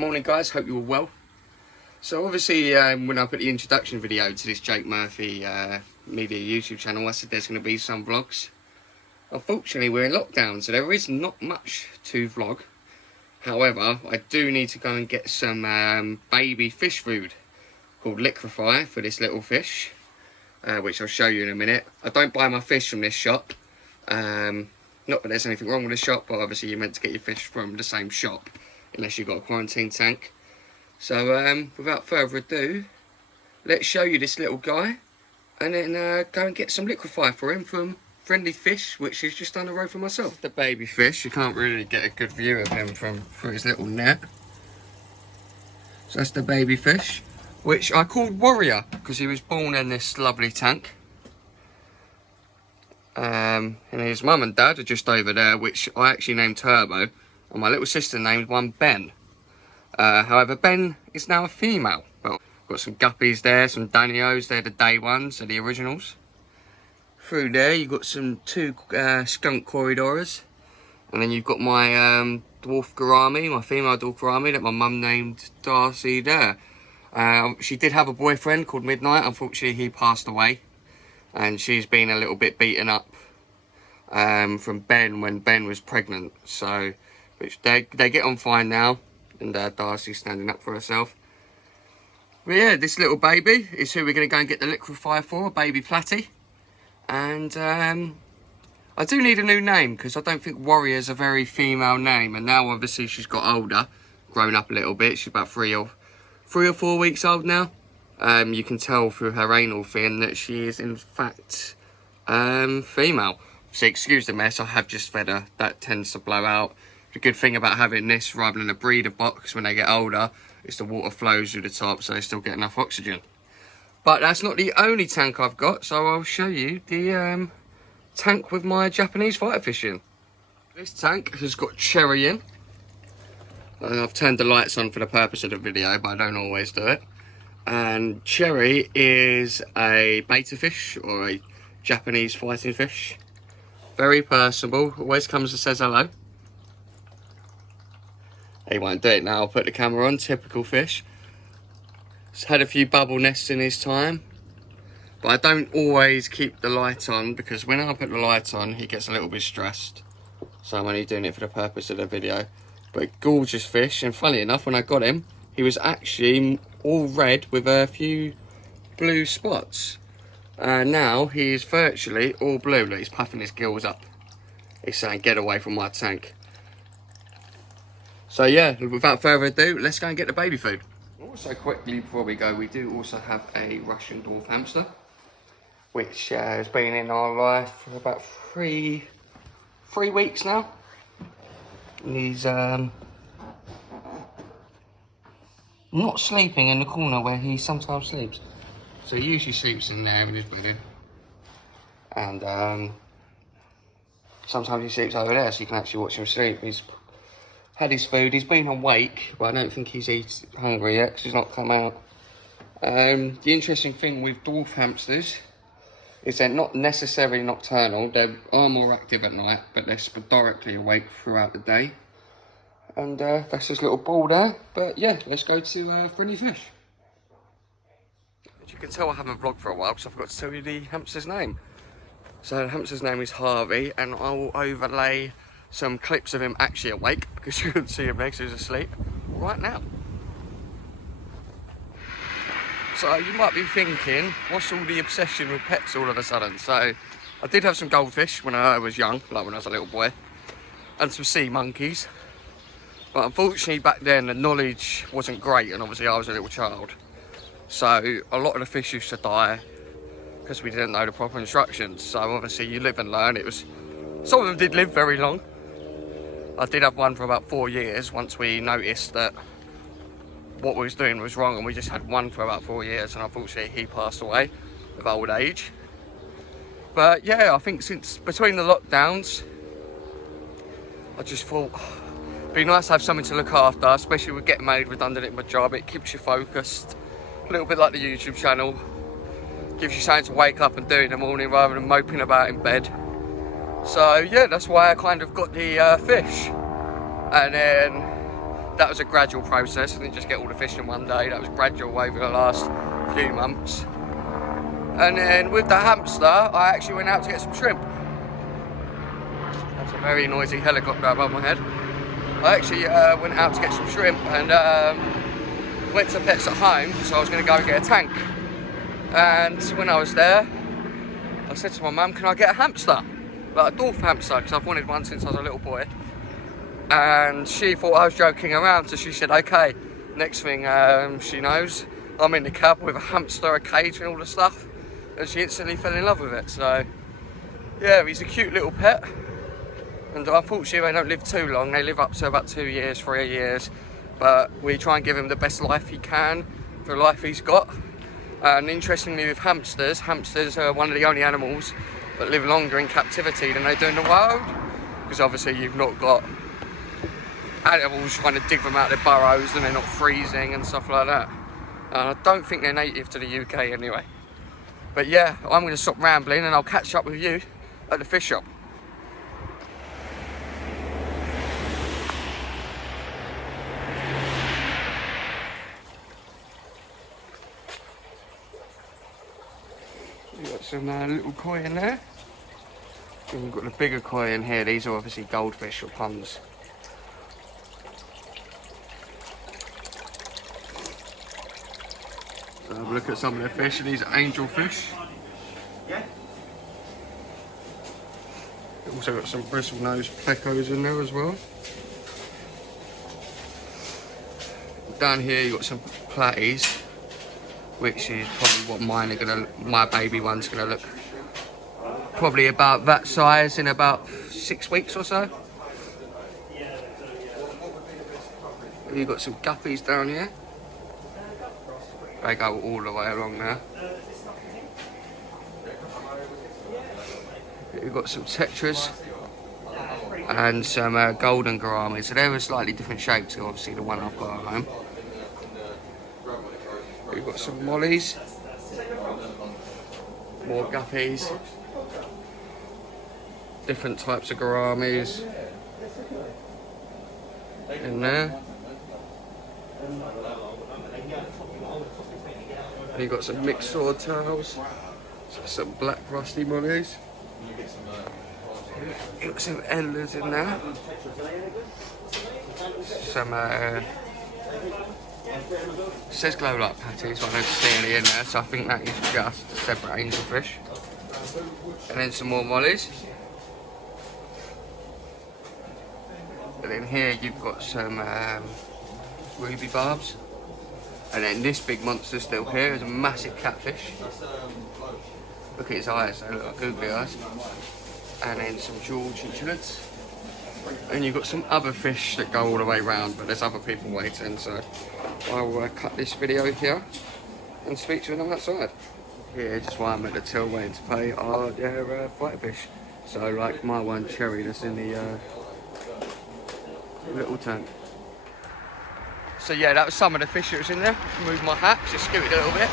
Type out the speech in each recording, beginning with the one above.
morning guys, hope you're well. So obviously when I put the introduction video to this Jake Murphy media YouTube channel, I said there's going to be some vlogs. Unfortunately we're in lockdown, so there is not much to vlog. However, I do need to go and get some baby fish food called Liquefy for this little fish, which I'll show you in a minute. I don't buy my fish from this shop. Not that there's anything wrong with the shop, but obviously you're meant to get your fish from the same shop unless you've got a quarantine tank. So without further ado, let's show you this little guy and then go and get some Liquefy for him from Friendly Fish, which is just down the road from myself. The baby fish, you can't really get a good view of him through his little net. So that's the baby fish, which I called Warrior because he was born in this lovely tank. And his mum and dad are just over there, which I actually named Turbo, and my little sister named one Ben. However, Ben is now a female. Well, got some guppies there, some Danios, they're the day ones, they're the originals. Through there you've got two skunk corridors, and then you've got my dwarf gourami, my female dwarf gourami that my mum named Darcy there. She did have a boyfriend called Midnight. Unfortunately he passed away, and she's been a little bit beaten up from Ben when Ben was pregnant. So which they get on fine now, and Darcy's standing up for herself. But yeah, this little baby is who we're going to go and get the Liquefy for, a baby platy. And I do need a new name because I don't think Warrior's a very female name. And now obviously she's got older, grown up a little bit. She's about three or 4 weeks old now. You can tell through her anal fin that she is in fact female. So excuse the mess, I have just fed her. That tends to blow out. The good thing about having this rather than a breeder box when they get older is the water flows through the top, so they still get enough oxygen. But that's not the only tank I've got, so I'll show you the tank with my Japanese fighter fish in. This tank has got Cherry in. I've turned the lights on for the purpose of the video, but I don't always do it. And Cherry is a betta fish, or a Japanese fighting fish. Very personable, always comes and says hello. He won't do it now, I'll put the camera on, typical fish. He's had a few bubble nests in his time, but I don't always keep the light on because when I put the light on, he gets a little bit stressed. So I'm only doing it for the purpose of the video. But gorgeous fish, and funny enough, when I got him, he was actually all red with a few blue spots. Now he is virtually all blue. Look, he's puffing his gills up. He's saying, get away from my tank. So yeah, without further ado, let's go and get the baby food. Also quickly before we go, we do also have a Russian dwarf hamster, which has been in our life for about three weeks now. And he's not sleeping in the corner where he sometimes sleeps. So he usually sleeps in there in his bedding. And sometimes he sleeps over there, so you can actually watch him sleep. He's had his food, he's been awake, but I don't think he's hungry yet because he's not come out. The interesting thing with dwarf hamsters is they're not necessarily nocturnal. They are more active at night, but they're sporadically awake throughout the day. And that's his little ball there. But yeah, let's go to Friendly Fish. As you can tell, I haven't vlogged for a while because I forgot to tell you the hamster's name. So the hamster's name is Harvey, and I will overlay some clips of him actually awake because you couldn't see him next, he was asleep right now. So you might be thinking, what's all the obsession with pets all of a sudden? So I did have some goldfish when I was young, like when I was a little boy, and some sea monkeys. But unfortunately back then the knowledge wasn't great, and obviously I was a little child. So a lot of the fish used to die because we didn't know the proper instructions. So obviously you live and learn. Some of them did live very long. I did have one for about 4 years once we noticed that what we was doing was wrong, and we just had one for about 4 years, and unfortunately he passed away of old age. But yeah, I think since between the lockdowns, I just thought it'd be nice to have something to look after, especially with getting made redundant at my job. It keeps you focused, a little bit like the YouTube channel, gives you something to wake up and do in the morning rather than moping about in bed. So yeah, that's why I kind of got the fish. And then that was a gradual process. I didn't just get all the fish in one day. That was gradual over the last few months. And then with the hamster, I actually went out to get some shrimp. That's a very noisy helicopter above my head. I actually went out to get some shrimp and went to Pets at Home, so I was going to go and get a tank. And when I was there, I said to my mum, can I get a hamster? Like a dwarf hamster, because I've wanted one since I was a little boy. And she thought I was joking around, so she said, okay. Next thing she knows, I'm in the cab with a hamster, a cage and all the stuff. And she instantly fell in love with it. So, yeah, he's a cute little pet. And unfortunately, they don't live too long. They live up to about 2 years, 3 years. But we try and give him the best life he can for the life he's got. And interestingly with hamsters are one of the only animals that live longer in captivity than they do in the wild. Because obviously you've not got animals trying to dig them out of their burrows and they're not freezing and stuff like that. I don't think they're native to the UK anyway. But yeah, I'm going to stop rambling and I'll catch up with you at the fish shop. We've got some little koi in there. And we've got the bigger koi in here. These are obviously goldfish or ponds. So have a look at some of the fish. These are angelfish. Yeah. We've also got some bristlenose plecos in there as well. Down here you've got some platies, which is probably what my baby one's gonna look. Probably about that size in about 6 weeks or so. You've got some guppies down here. They go all the way along there. You've got some tetras and some golden gouramis. So they're a slightly different shape to obviously the one I've got at home. We've got some mollies, more guppies, different types of gouramis in there. And you've got some mixed swordtails, some black rusty mollies. You've got some endlers in there. Some it says glow light patties, but I don't see any in there, so I think that is just a separate angelfish. And then some more mollies. And then here you've got some ruby barbs. And then this big monster still here is a massive catfish. Look at his eyes, they look like googly eyes. And then some jewel chinchillids. And you've got some other fish that go all the way round, but there's other people waiting, so I'll cut this video here and speak to them on that side. Here, just while I'm at the till waiting to pay, are their fighter fish. So like my one, Cherry, that's in the little tank. So yeah, that was some of the fish that was in there. Moved my hat, just scooted a little bit.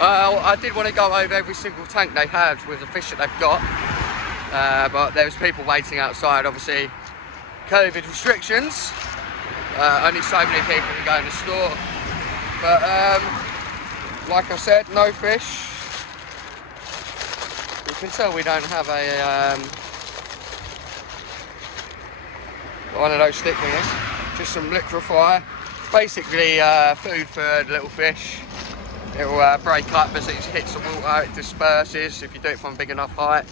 I did want to go over every single tank they had with the fish that they've got. But there was people waiting outside, obviously COVID restrictions, only so many people can go in the store, but like I said, no fish. You can tell we don't have a one of those stick wingers, just some liquefy, basically food for the little fish. It will break up as it hits the water, it disperses if you do it from a big enough height.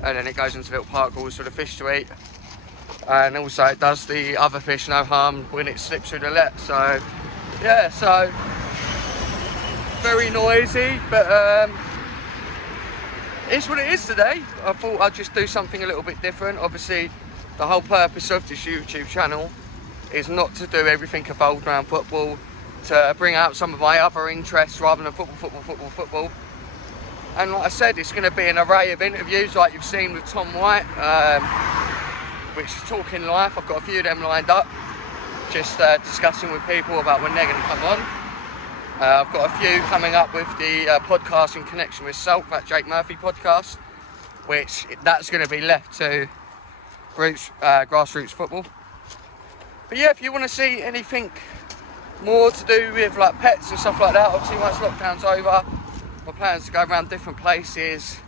And then it goes into little particles for the fish to eat. And also it does the other fish no harm when it slips through the let. So, yeah, so very noisy, but it's what it is today. I thought I'd just do something a little bit different. Obviously, the whole purpose of this YouTube channel is not to do everything evolved around football, to bring out some of my other interests rather than football. And like I said, it's going to be an array of interviews like you've seen with Tom White, which is Talking Life. I've got a few of them lined up, just discussing with people about when they're going to come on. I've got a few coming up with the podcast in connection with Salt, that Jake Murphy podcast, which that's going to be left to grassroots football. But yeah, if you want to see anything more to do with like pets and stuff like that, obviously once lockdown's over, my plan is to go around different places.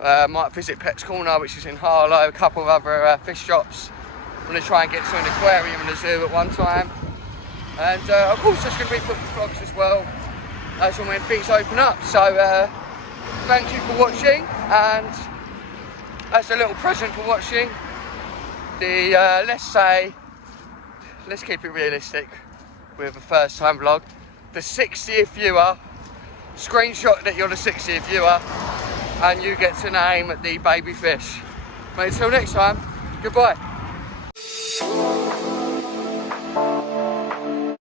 Might visit Pets Corner, which is in Harlow, a couple of other fish shops. I'm going to try and get to an aquarium and a zoo at one time. And of course there's going to be football vlogs as well, as and when things open up. So thank you for watching, and as a little present for watching, the let's keep it realistic with a first time vlog, the 60th viewer, screenshot that you're the 60th viewer, and you get to name the baby fish. But until next time, goodbye.